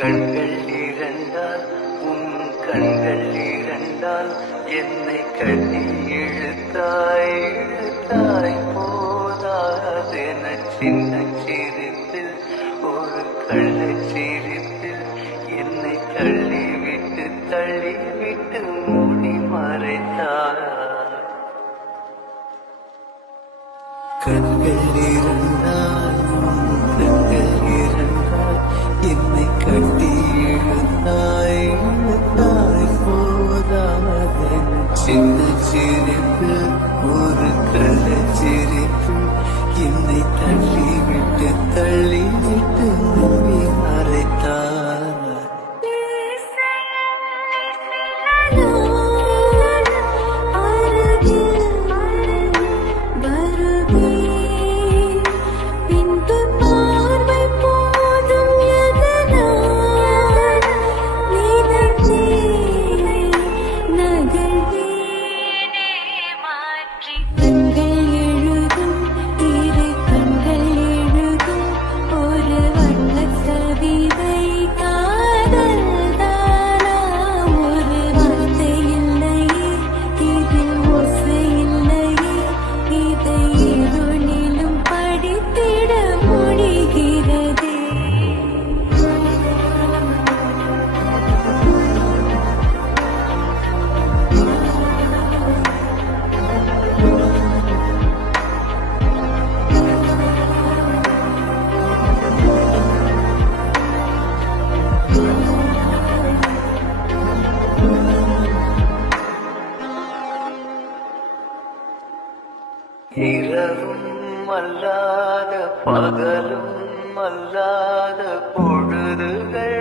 கண்கள் இரண்டால் உன் கண்கள் இரண்டால் என்னை கட்டி இழுத்தாய் இழுத்தாய் போதாதென சின்ன சிரிப்பில் ஒரு கள்ளச் சிரிப்பில் என்னை தள்ளிவிட்டு தள்ளிவிட்டு மூடி மறைத்தாய். கண்கள் இருந்தால் கண்கள் இருந்தால் என்னை கட்டி இழுத்தாய் இழுத்தாய் போதாதென சின்ன சிரிப்பு ஒரு கள்ளச் சிரிப்பு என்னை தள்ளிவிட்டு தள்ளிவிட்டு மூடி மறைத்தாய். இரவும் அல்லாத பகலும் அல்லாத பொழுதுகள்